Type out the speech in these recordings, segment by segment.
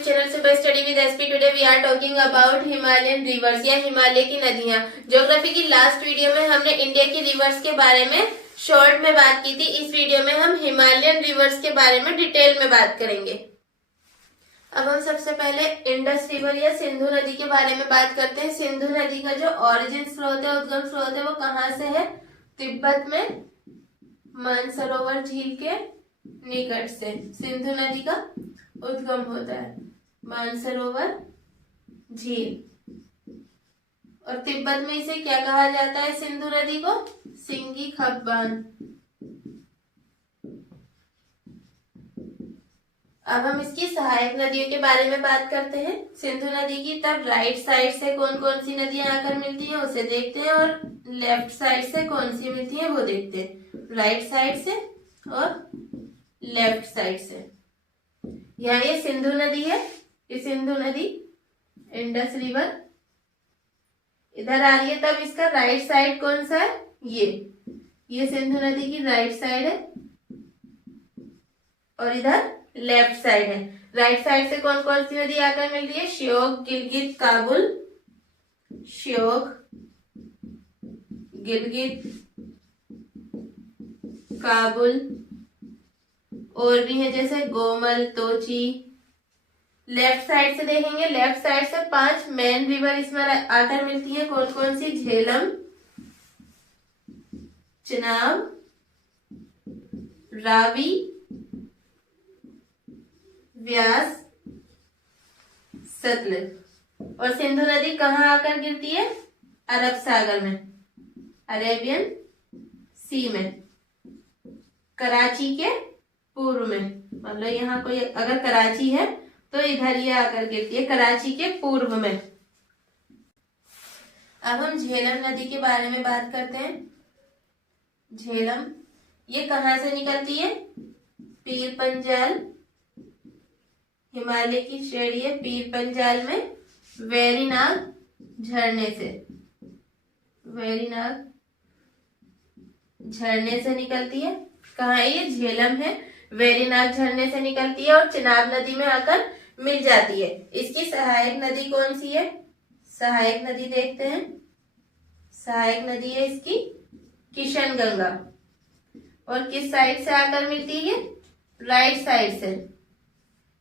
YouTube channel super study with SP. Today we are talking about Himalayan rivers या हिमालय की नदियां। Geography की last video में हमने इंडिया की रिवर्स के बारे में शॉर्ट में बात की थी। इस वीडियो में हम हिमालयन रिवर्स के बारे में डिटेल में बात करेंगे। अब हम सबसे पहले इंडस रिवर या सिंधु नदी के बारे में बात करते हैं। सिंधु नदी का जो ओरिजिन स्रोत है, उद्गम स्रोत है, वो कहाँ से है? तिब्बत में मानसरोवर झील के निकट से सिंधु नदी का उद्गम होता है, मानसरोवर झील। और तिब्बत में इसे क्या कहा जाता है? सिंधु नदी को सिंगी खब्बान। अब हम इसकी सहायक नदियों के बारे में बात करते हैं। सिंधु नदी की तब राइट साइड से कौन कौन सी नदियां आकर मिलती हैं उसे देखते हैं, और लेफ्ट साइड से कौन सी मिलती हैं वो देखते हैं। राइट साइड से और लेफ्ट साइड से। यहाँ ये सिंधु नदी है, ये सिंधु नदी इंडस रिवर इधर आ रही है, तब इसका राइट साइड कौन सा है? ये सिंधु नदी की राइट साइड है, और इधर लेफ्ट साइड है। राइट साइड से कौन कौन सी नदी आकर मिल रही है? श्योक, गिलगित, काबुल, श्योक, गिलगित, काबुल, और भी है जैसे गोमल, तोची। लेफ्ट साइड से देखेंगे, लेफ्ट साइड से 5 मेन रिवर इसमें आकर मिलती है। कौन कौन सी? झेलम, चिनाब, रावी, व्यास, सतलुज। और सिंधु नदी कहाँ आकर गिरती है? अरब सागर में, अरेबियन सी में, कराची के पूर्व में। मतलब यहाँ कोई अगर कराची है तो इधर ये आकर गिरती है, कराची के पूर्व में। अब हम झेलम नदी के बारे में बात करते हैं। झेलम ये कहाँ से निकलती है? पीर पंजाल, हिमालय की श्रेणी है पीर पंजाल में वेरीनाग झरने से, वेरीनाग झरने से निकलती है। कहाँ है ये? झेलम है, वेरीनाग झरने से निकलती है और चिनाब नदी में आकर मिल जाती है। इसकी सहायक नदी कौन सी है? सहायक नदी देखते हैं। सहायक नदी है इसकी किशन गंगा। और किस साइड से आकर मिलती है? राइट साइड से।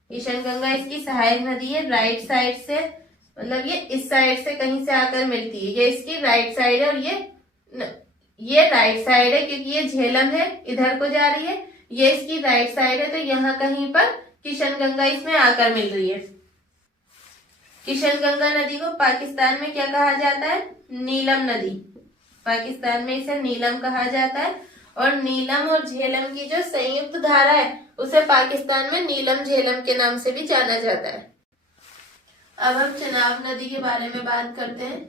किशन गंगा इसकी सहायक नदी है, राइट साइड से, मतलब ये इस साइड से कहीं से आकर मिलती है। ये इसकी राइट साइड है, और ये राइट साइड है क्योंकि ये झेलम है, इधर को जा रही है। ये इसकी राइट साइड है, तो यहाँ कहीं पर किशन गंगा इसमें आकर मिल रही है। किशन गंगा नदी को पाकिस्तान में क्या कहा जाता है? नीलम नदी। पाकिस्तान में इसे नीलम कहा जाता है। और नीलम और झेलम की जो संयुक्त धारा है उसे पाकिस्तान में नीलम झेलम के नाम से भी जाना जाता है। अब हम चिनाब नदी के बारे में बात करते हैं।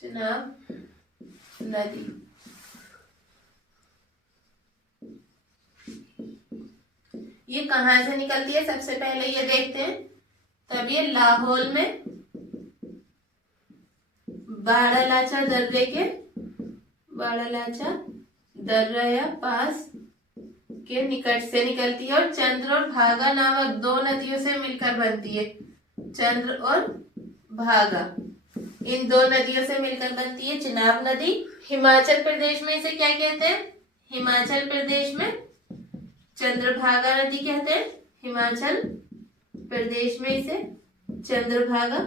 चिनाब नदी ये कहाँ से निकलती है? सबसे पहले ये देखते हैं। तब ये लाहौल में बारालाचा दर्रे के, बारालाचा दर्रा या पास के निकट से निकलती है, और चंद्र और भागा नामक 2 नदियों से मिलकर बनती है। चंद्र और भागा, इन 2 नदियों से मिलकर बनती है चिनाब नदी। हिमाचल प्रदेश में इसे क्या कहते हैं? हिमाचल प्रदेश में चंद्रभागा नदी कहते हैं। हिमाचल प्रदेश में इसे चंद्रभागा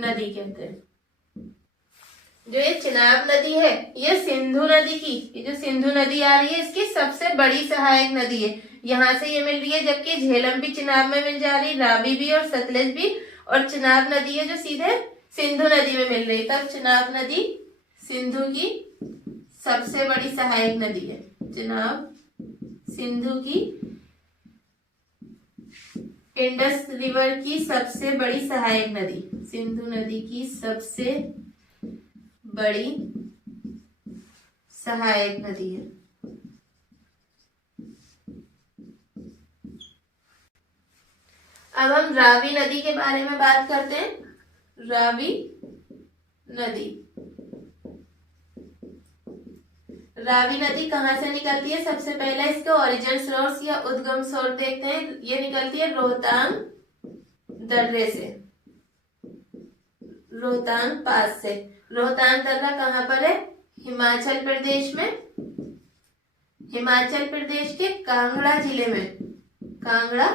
नदी कहते हैं। जो ये चिनाब नदी है, ये सिंधु नदी की, ये जो सिंधु नदी आ रही है इसकी सबसे बड़ी सहायक नदी है। यहाँ से ये मिल रही है, जबकि झेलम भी चिनाब में मिल जा रही, रावी भी और सतलुज भी, और चिनाब नदी है जो सीधे सिंधु नदी में मिल रही। तब चिनाब नदी सिंधु की सबसे बड़ी सहायक नदी है। चिनाब सिंधु की, इंडस रिवर की सबसे बड़ी सहायक नदी, सिंधु नदी की सबसे बड़ी सहायक नदी है। अब हम रावी नदी के बारे में बात करते हैं। रावी नदी, रावी नदी कहाँ से निकलती है? सबसे पहले इसका ओरिजिन सोर्स या उद्गम सोर्स देखते हैं। ये निकलती है रोहतांग दर्रे से, रोहतांग पास से। रोहतांग दर्रा कहाँ पर है? हिमाचल प्रदेश में, हिमाचल प्रदेश के कांगड़ा जिले में, कांगड़ा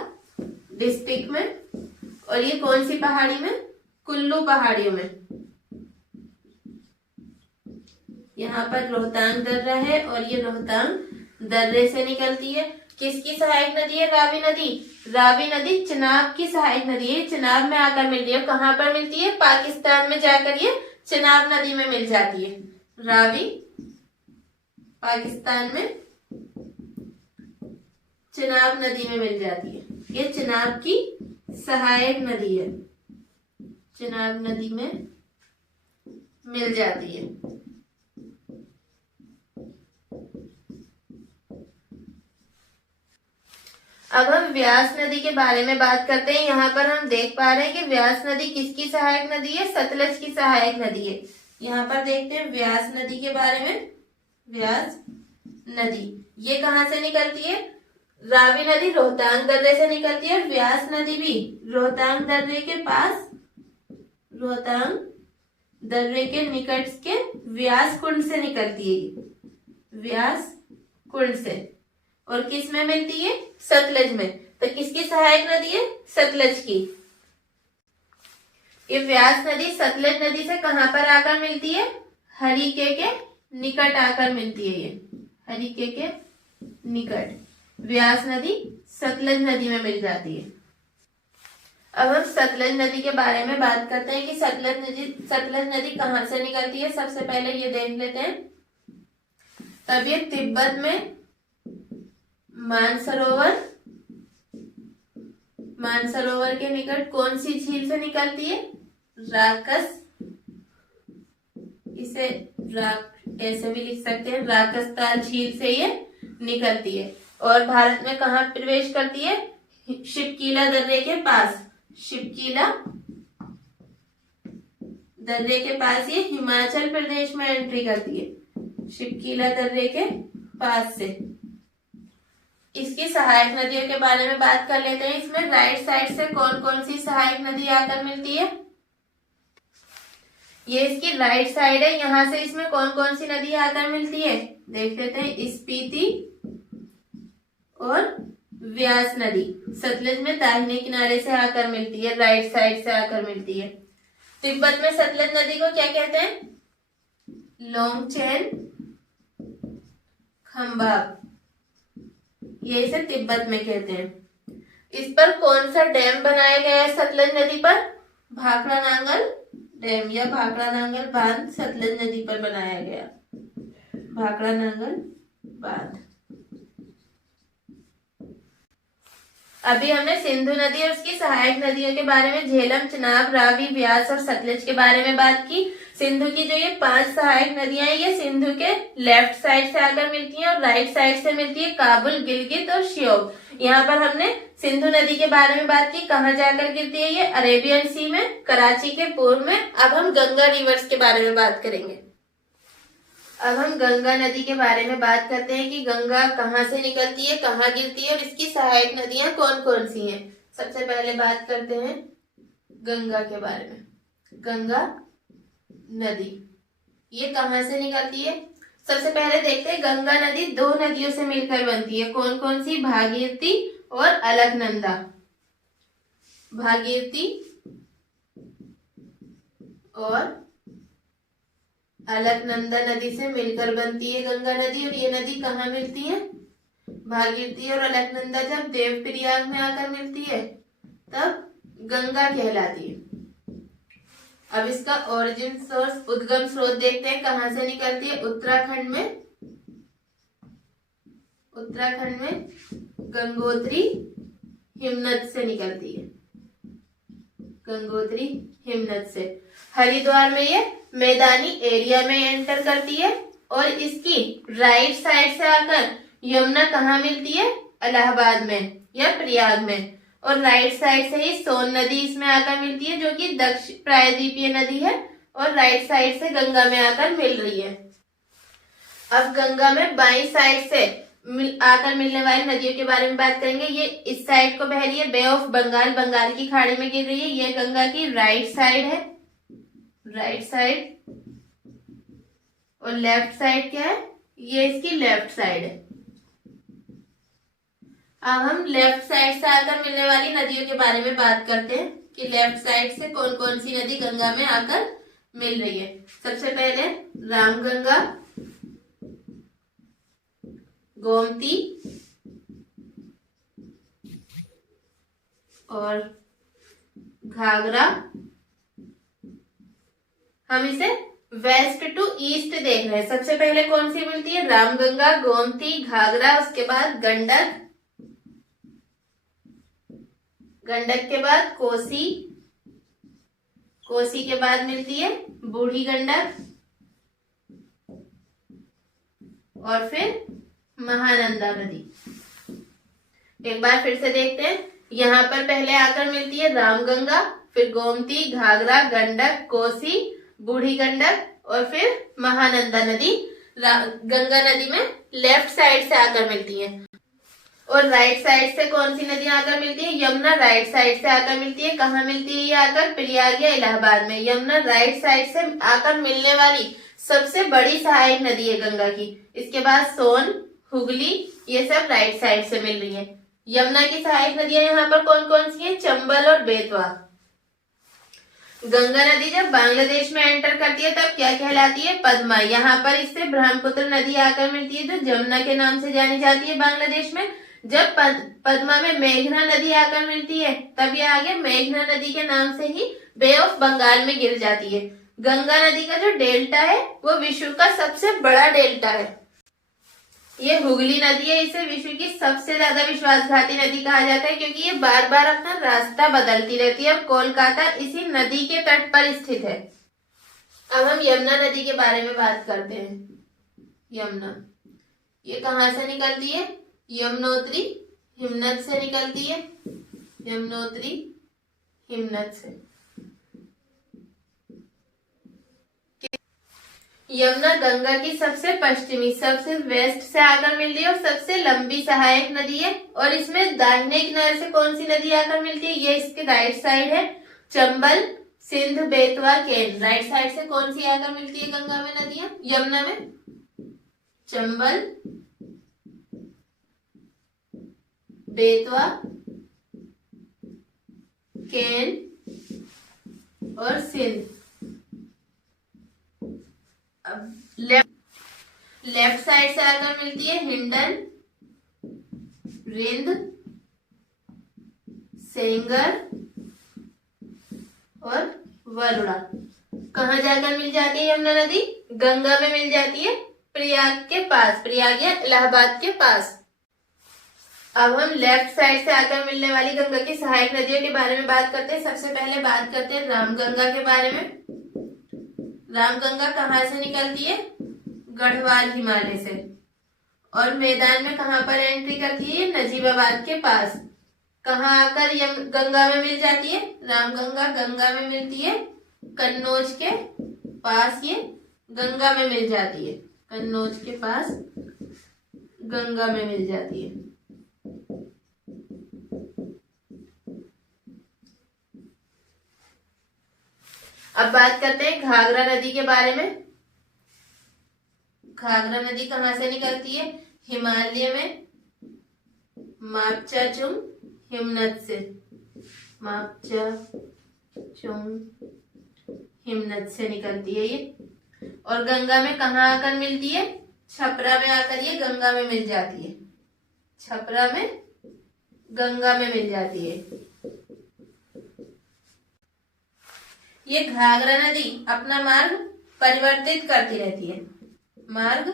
डिस्ट्रिक्ट में। और ये कौन सी पहाड़ी में? कुल्लू पहाड़ियों में। यहाँ पर रोहतांग दर्रा है और ये रोहतांग दर्रे से निकलती है। किसकी सहायक नदी है रावी नदी? रावी नदी चिनाब की सहायक नदी है। चिनाब में आकर मिलती है। कहाँ पर मिलती है? पाकिस्तान में जाकर ये चिनाब नदी में मिल जाती है। रावी पाकिस्तान में चिनाब नदी में मिल जाती है। ये चिनाब की सहायक नदी है, चिनाब नदी में मिल जाती है। अब हम व्यास नदी के बारे में बात करते हैं। यहाँ पर हम देख पा रहे हैं कि व्यास नदी किसकी सहायक नदी है? सतलज की सहायक नदी है। यहाँ पर देखते हैं व्यास नदी के बारे में। व्यास नदी ये कहाँ से निकलती है? रावी नदी रोहतांग दर्रे से निकलती है। व्यास नदी भी रोहतांग दर्रे के पास, रोहतांग दर्रे के निकट के व्यास कुंड से निकलती है, व्यास कुंड से। और किस में मिलती है? सतलज में। तो किसकी सहायक नदी है? सतलज की। ये व्यास नदी सतलज नदी से कहां पर आकर मिलती है? हरिके के निकट आकर मिलती है। ये हरिके के निकट व्यास नदी सतलज नदी में मिल जाती है। अब हम सतलज नदी के बारे में बात करते हैं कि सतलज नदी कहां से निकलती है। सबसे पहले ये देख लेते हैं। तब ये तिब्बत में मानसरोवर के निकट कौन सी झील से निकलती है? राकस, इसे ऐसे भी लिख सकते हैं, राकसताल झील से ये निकलती है। और भारत में कहाँ प्रवेश करती है? शिवकीला दर्रे के पास, शिवकीला दर्रे के पास ये हिमाचल प्रदेश में एंट्री करती है, शिवकीला दर्रे के पास से। इसकी सहायक नदियों के बारे में बात कर लेते हैं। इसमें राइट साइड से कौन कौन सी सहायक नदी आकर मिलती है? ये इसकी राइट साइड है। यहां से इसमें कौन कौन सी नदी आकर मिलती है देख लेते हैं। स्पीति और व्यास नदी सतलज में दाहिने किनारे से आकर मिलती है, राइट साइड से आकर मिलती है। तिब्बत में सतलज नदी को क्या कहते हैं? लोंगचेन खंबाब, ये इसे तिब्बत में कहते हैं। इस पर कौन सा डैम बनाया गया है सतलज नदी पर? भाखड़ा नांगल डैम या भाखड़ा नांगल बांध सतलज नदी पर बनाया गया, भाखड़ा नांगल बांध। अभी हमने सिंधु नदी और उसकी सहायक नदियों के बारे में झेलम, चिनाब, रावी, व्यास और सतलज के बारे में बात की। सिंधु की जो ये 5 सहायक नदियां हैं ये सिंधु के लेफ्ट साइड से आकर मिलती हैं और राइट साइड से मिलती है, काबुल, गिलगित और श्योक। यहाँ पर हमने सिंधु नदी के बारे में बात की, कहाँ जाकर गिरती है? ये अरेबियन सी में, कराची के पूर्व में। अब हम गंगा रिवर्स के बारे में बात करेंगे। अब हम गंगा नदी के बारे में बात करते हैं कि गंगा कहाँ से निकलती है, कहाँ गिरती है और इसकी सहायक नदियां कौन कौन सी हैं। सबसे पहले बात करते हैं गंगा के बारे में। गंगा नदी ये कहाँ से निकलती है? सबसे पहले देखते हैं गंगा नदी 2 नदियों से मिलकर बनती है। कौन कौन सी? भागीरथी और अलकनंदा। भागीरथी और अलकनंदा नदी से मिलकर बनती है गंगा नदी। और ये नदी कहाँ मिलती है? भागीरथी और अलकनंदा जब देवप्रयाग में आकर मिलती है तब गंगा कहलाती है। अब इसका ओरिजिन सोर्स, उद्गम स्रोत देखते हैं कहाँ से निकलती है। उत्तराखंड में गंगोत्री हिमनद से निकलती है, गंगोत्री हिमनद से। हरिद्वार में ये मैदानी एरिया में एंटर करती है और इसकी राइट साइड से आकर यमुना कहाँ मिलती है? इलाहाबाद में या प्रयाग में। और राइट साइड से ही सोन नदी इसमें आकर मिलती है जो कि दक्षिण प्रायद्वीपीय नदी है और राइट साइड से गंगा में आकर मिल रही है। अब गंगा में बाईं साइड से आकर मिलने वाली नदियों के बारे में बात करेंगे। ये इस साइड को बह रही है, बे ऑफ बंगाल, बंगाल की खाड़ी में गिर रही है। ये गंगा की राइट साइड है, राइट साइड। और लेफ्ट साइड क्या है, ये इसकी लेफ्ट साइड है। अब हम लेफ्ट साइड से आकर मिलने वाली नदियों के बारे में बात करते हैं कि लेफ्ट साइड से कौन कौन सी नदी गंगा में आकर मिल रही है। सबसे पहले रामगंगा, गोमती और घाघरा। हम इसे वेस्ट टू ईस्ट देख रहे हैं। सबसे पहले कौन सी मिलती है, रामगंगा, गोमती, घाघरा, उसके बाद गंडक, गंडक के बाद कोसी, कोसी के बाद मिलती है बूढ़ी गंडक और फिर महानंदा नदी। एक बार फिर से देखते हैं, यहाँ पर पहले आकर मिलती है रामगंगा, फिर गोमती, घाघरा, गंडक, कोसी, बूढ़ी गंडक और फिर महानंदा नदी गंगा नदी में लेफ्ट साइड से आकर मिलती है। और राइट साइड से कौन सी नदी आकर मिलती है, यमुना राइट साइड से आकर मिलती है। कहाँ मिलती है ये आकर, प्रयाग या इलाहाबाद में। यमुना राइट साइड से आकर मिलने वाली सबसे बड़ी सहायक नदी है गंगा की। इसके बाद सोन, हुगली, ये सब राइट साइड से मिल रही है। यमुना की सहायक नदियां यहाँ पर कौन कौन सी है, चंबल और बेतवा। गंगा नदी जब बांग्लादेश में एंटर करती है तब क्या कहलाती है, पद्मा। यहाँ पर इससे ब्रह्मपुत्र नदी आकर मिलती है जो जमुना के नाम से जानी जाती है बांग्लादेश में। जब पद्मा में मेघना नदी आकर मिलती है तब ये आगे मेघना नदी के नाम से ही बे ऑफ बंगाल में गिर जाती है। गंगा नदी का जो डेल्टा है वो विश्व का सबसे बड़ा डेल्टा है। ये हुगली नदी है, इसे विश्व की सबसे ज्यादा विश्वासघाती नदी कहा जाता है क्योंकि ये बार बार अपना रास्ता बदलती रहती है। अब कोलकाता इसी नदी के तट पर स्थित है। अब हम यमुना नदी के बारे में बात करते हैं। यमुना ये कहाँ से निकलती है, यमुनोत्री हिमनद से निकलती है, यमुनोत्री हिमनद से। यमुना गंगा की सबसे पश्चिमी, सबसे वेस्ट से आकर मिल रही है और सबसे लंबी सहायक नदी है। और इसमें दाहिने किनारे से कौन सी नदी आकर मिलती है, ये इसके राइट साइड है, चंबल, सिंध, बेतवा, केन। राइट साइड से कौन सी आकर मिलती है गंगा में नदियां, यमुना में, चंबल, बेतवा, केन और सिंध। अब लेफ्ट साइड से आकर मिलती है हिंडन, रिंद, सेंगर और वरुणा। कहाँ जाकर मिल जाती है यमुना नदी, गंगा में मिल जाती है प्रयाग के पास, प्रयाग या इलाहाबाद के पास। अब हम लेफ्ट साइड से आकर मिलने वाली गंगा की सहायक नदियों के बारे में बात करते हैं। सबसे पहले बात करते हैं रामगंगा के बारे में। रामगंगा कहाँ से निकलती है, गढ़वाल हिमालय से। और मैदान में कहाँ पर एंट्री करती है, नजीबाबाद के पास। कहाँ आकर गंगा में मिल जाती है, रामगंगा गंगा में मिलती है कन्नौज के पास। ये गंगा में मिल जाती है, कन्नौज के पास गंगा में मिल जाती है। अब बात करते हैं घाघरा नदी के बारे में। घाघरा नदी कहाँ से निकलती है, हिमालय में मापचाचुंग हिमनद से, मापचाचुंग हिमनद से निकलती है ये। और गंगा में कहाँ आकर मिलती है, छपरा में आकर ये गंगा में मिल जाती है, छपरा में गंगा में मिल जाती है। ये घाघरा नदी अपना मार्ग परिवर्तित करती रहती है, मार्ग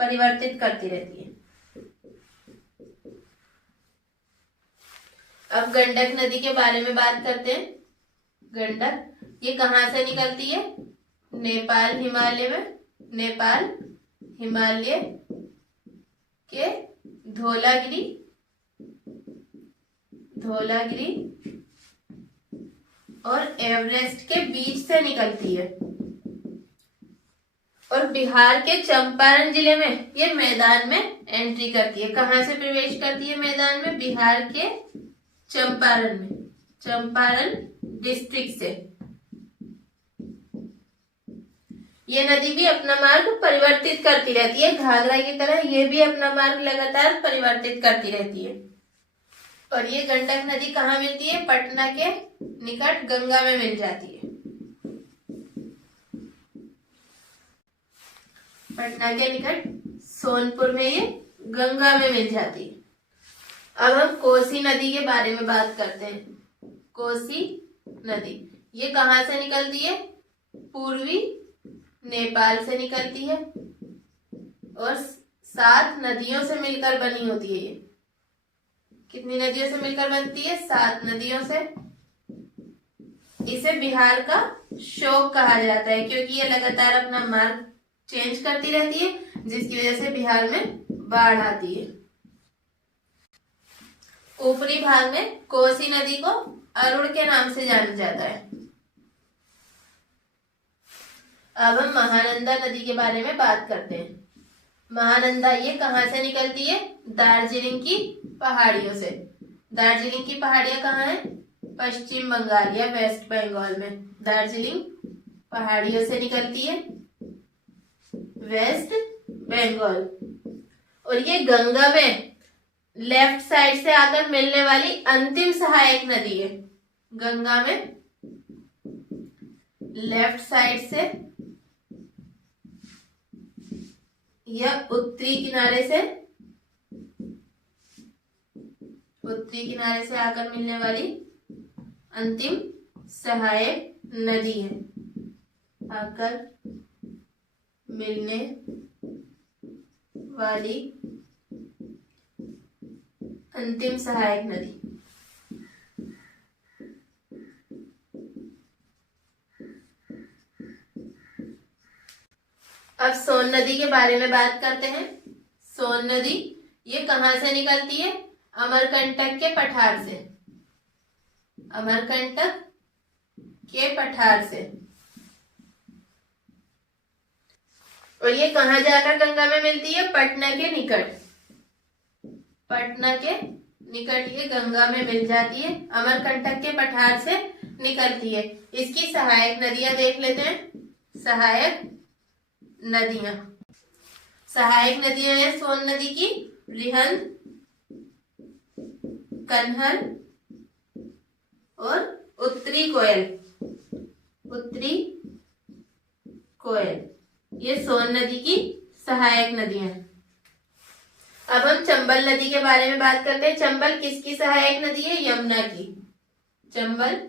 परिवर्तित करती रहती है। अब गंडक नदी के बारे में बात करते हैं। गंडक ये कहाँ से निकलती है, नेपाल हिमालय में, नेपाल हिमालय के धौलागिरी, धौलागिरी और एवरेस्ट के बीच से निकलती है। और बिहार के चंपारण जिले में ये मैदान में एंट्री करती है। कहाँ से प्रवेश करती है मैदान में? बिहार के चंपारण में, चंपारण डिस्ट्रिक्ट से। ये नदी भी अपना मार्ग परिवर्तित करती रहती है, घाघरा की तरह ये भी अपना मार्ग लगातार परिवर्तित करती रहती है। और ये गंडक नदी कहाँ मिलती है? पटना के निकट गंगा में मिल जाती है। पटना के निकट सोनपुर में ये गंगा में मिल जाती है। अब हम कोसी नदी के बारे में बात करते हैं। कोसी नदी ये कहाँ से निकलती है? पूर्वी नेपाल से निकलती है और 7 नदियों से मिलकर बनी होती है। ये कितनी नदियों से मिलकर बनती है? 7 नदियों से। इसे बिहार का शोक कहा जाता है क्योंकि ये लगातार अपना मार्ग चेंज करती रहती है, जिसकी वजह से बिहार में बाढ़ आती है। ऊपरी भाग में कोसी नदी को अरुण के नाम से जाना जाता है। अब हम महानंदा नदी के बारे में बात करते हैं। महानंदा ये कहाँ से निकलती है? दार्जिलिंग की पहाड़ियों से। दार्जिलिंग की पहाड़ियां कहाँ है? पश्चिम बंगाल या वेस्ट बंगाल में दार्जिलिंग पहाड़ियों से निकलती है, वेस्ट बंगाल। और ये गंगा में लेफ्ट साइड से आकर मिलने वाली अंतिम सहायक नदी है। गंगा में लेफ्ट साइड से या उत्तरी किनारे से आकर मिलने वाली अंतिम सहायक नदी है। आकर मिलने वाली अंतिम सहायक नदी। अब सोन नदी के बारे में बात करते हैं। सोन नदी ये कहाँ से निकलती है? अमरकंटक के पठार से। अमरकंटक के पठार से। और ये कहाँ जाकर गंगा में मिलती है? पटना के निकट। पटना के निकट ये गंगा में मिल जाती है, अमरकंटक के पठार से निकलती है। इसकी सहायक नदियां देख लेते हैं। सहायक नदियां हैं सोन नदी की रिहंद, कन्हर और उत्तरी कोयल। ये सोन नदी की सहायक नदियां हैं। अब हम चंबल नदी के बारे में बात करते हैं। चंबल किसकी सहायक नदी है? यमुना की। चंबल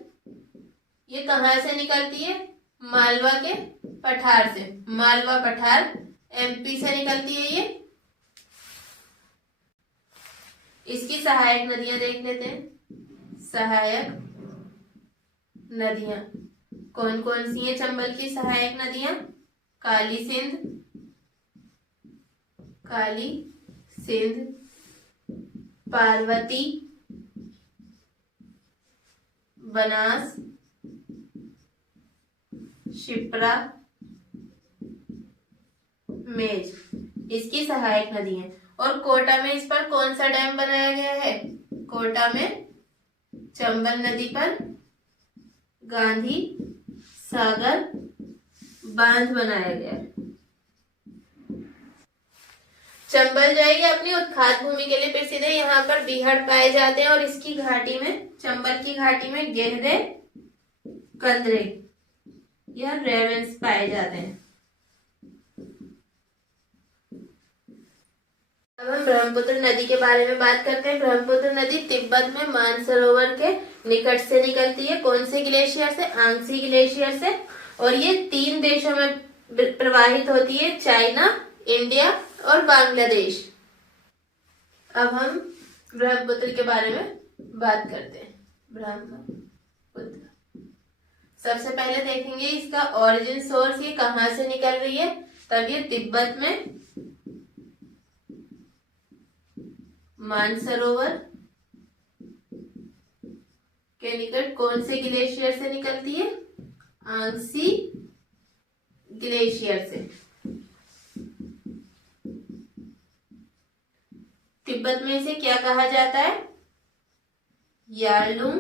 ये कहाँ से निकलती है? मालवा के पठार से। मालवा पठार एमपी से निकलती है ये। इसकी सहायक नदियां देख लेते हैं। सहायक नदियां कौन कौन सी हैं? चंबल की सहायक नदियां काली सिंध, पार्वती, बनास, शिप्रा, मेज इसकी सहायक नदी है। और कोटा में इस पर कौन सा डैम बनाया गया है? कोटा में चंबल नदी पर गांधी सागर बांध बनाया गया है। चंबल जो है ये अपनी उत्खात भूमि के लिए प्रसिद्ध है। यहाँ पर बीहड़ पाए जाते हैं और इसकी घाटी में, चंबल की घाटी में गहरे कंदरे या रेवेंस पाए जाते हैं। अब हम ब्रह्मपुत्र नदी के बारे में बात करते हैं। ब्रह्मपुत्र नदी तिब्बत में मानसरोवर के निकट से निकलती है। कौन से ग्लेशियर से? आंगसी ग्लेशियर से। और ये 3 देशों में प्रवाहित होती है, चाइना, इंडिया और बांग्लादेश। अब हम ब्रह्मपुत्र के बारे में बात करते हैं। ब्रह्मपुत्र सबसे पहले देखेंगे इसका ओरिजिन सोर्स, ये कहाँ से निकल रही है। तब ये तिब्बत में मानसरोवर के निकट कौन से ग्लेशियर से निकलती है? आंगसी ग्लेशियर से। तिब्बत में इसे क्या कहा जाता है? यार्लुंग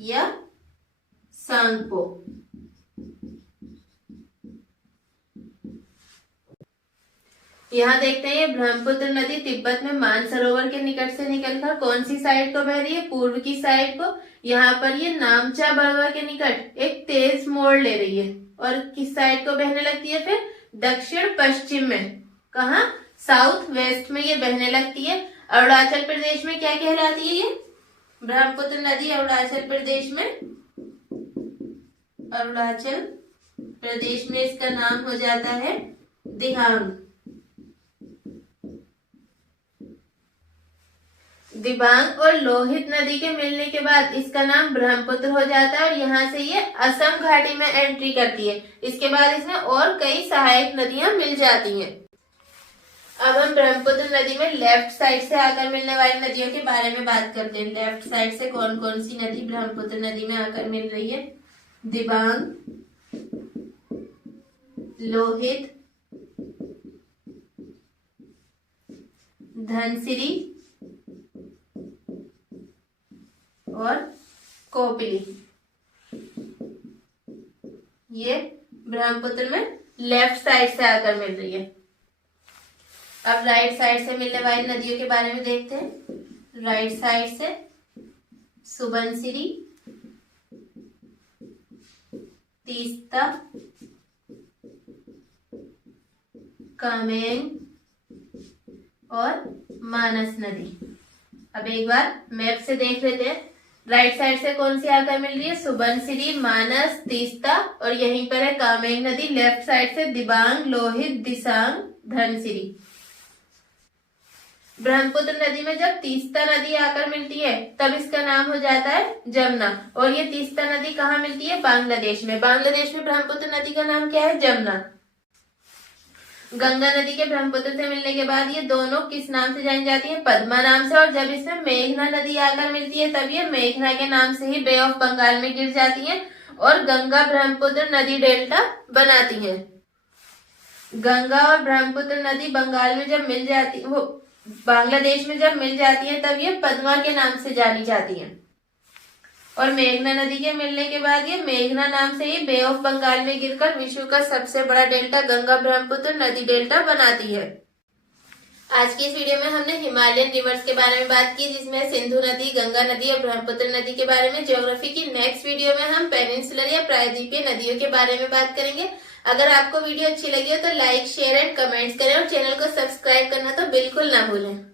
या सांगपो। यहाँ देखते हैं ये ब्रह्मपुत्र नदी तिब्बत में मानसरोवर के निकट से निकलकर कौन सी साइड को बह रही है? पूर्व की साइड को। यहाँ पर ये नामचा बड़वा के निकट एक तेज मोड़ ले रही है और किस साइड को बहने लगती है? फिर दक्षिण पश्चिम में। कहा? साउथ वेस्ट में ये बहने लगती है। अरुणाचल प्रदेश में क्या कहलाती है ये? ब्रह्मपुत्र नदी अरुणाचल प्रदेश में, अरुणाचल प्रदेश में इसका नाम हो जाता है दिहांग। दिबांग और लोहित नदी के मिलने के बाद इसका नाम ब्रह्मपुत्र हो जाता है और यहाँ से ये असम घाटी में एंट्री करती है। इसके बाद इसमें और कई सहायक नदियां मिल जाती हैं। अब हम ब्रह्मपुत्र नदी में लेफ्ट साइड से आकर मिलने वाली नदियों के बारे में बात करते हैं। लेफ्ट साइड से कौन कौन सी नदी ब्रह्मपुत्र नदी में आकर मिल रही है? दिबांग, लोहित, धनसिरी और कोपिली। ये ब्रह्मपुत्र में लेफ्ट साइड से आकर मिल रही है। अब राइट साइड से मिलने वाली नदियों के बारे में देखते हैं। राइट साइड से सुबनसिरी, तीस्ता, कामेंग और मानस नदी। अब एक बार मैप से देख लेते हैं। राइट साइड से कौन सी आकर मिल रही है? सुबनसिरी, मानस, तीस्ता और यहीं पर है कामेंग नदी। लेफ्ट साइड से दिबांग, लोहित, दिसांग, धनसिरी। ब्रह्मपुत्र नदी में जब तीस्ता नदी आकर मिलती है तब इसका नाम हो जाता है जमुना। और ये तीस्ता नदी कहाँ मिलती है? बांग्लादेश में। बांग्लादेश में ब्रह्मपुत्र नदी का नाम क्या है? जमुना। गंगा नदी के ब्रह्मपुत्र से मिलने के बाद ये दोनों किस नाम से जानी जाती है? पद्मा नाम से। और जब इसमें मेघना नदी आकर मिलती है तब ये मेघना के नाम से ही बे ऑफ बंगाल में गिर जाती है और गंगा ब्रह्मपुत्र नदी डेल्टा बनाती है। गंगा और ब्रह्मपुत्र नदी बंगाल में जब मिल जाती वो बांग्लादेश में जब मिल जाती है तब ये पद्मा के नाम से जानी जाती है। और मेघना नदी के मिलने के बाद ये मेघना नाम से ही बे ऑफ बंगाल में गिरकर विश्व का सबसे बड़ा डेल्टा गंगा ब्रह्मपुत्र नदी डेल्टा बनाती है। आज की इस वीडियो में हमने हिमालयन रिवर्स के बारे में बात की, जिसमें सिंधु नदी, गंगा नदी और ब्रह्मपुत्र नदी के बारे में। ज्योग्राफी की नेक्स्ट वीडियो में हम पेनिनसुलर या प्रायद्वीपीय नदियों के बारे में बात करेंगे। अगर आपको वीडियो अच्छी लगी हो तो लाइक, शेयर एंड कमेंट्स करें और चैनल को सब्सक्राइब करना तो बिल्कुल ना भूलें।